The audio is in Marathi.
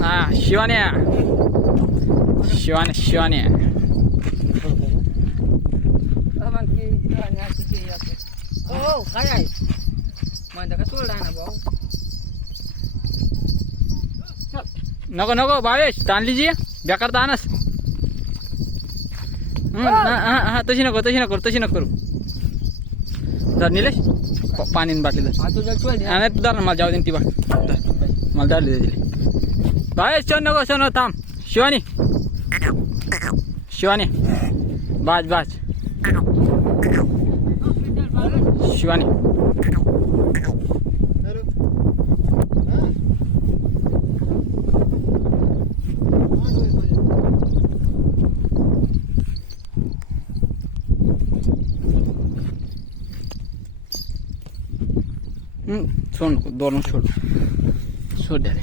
हा शिवान्या शिवान्या शिवान्या हो काय आहे म्हणता का सोडा ना भाऊ. नको नको भावेश ताणली जी बेकार ताणस. हा तशी नको तशी नको करू. धर निलेश पाणी बाटली धर. नाही तू धर ना मला जाऊ दे ती बाटली मला धरली दिली. भावेश सोन नको सोन थांब. शिवानी शिवानी बाज बाज शिवानी सोड नको दोन सोड द्या रे.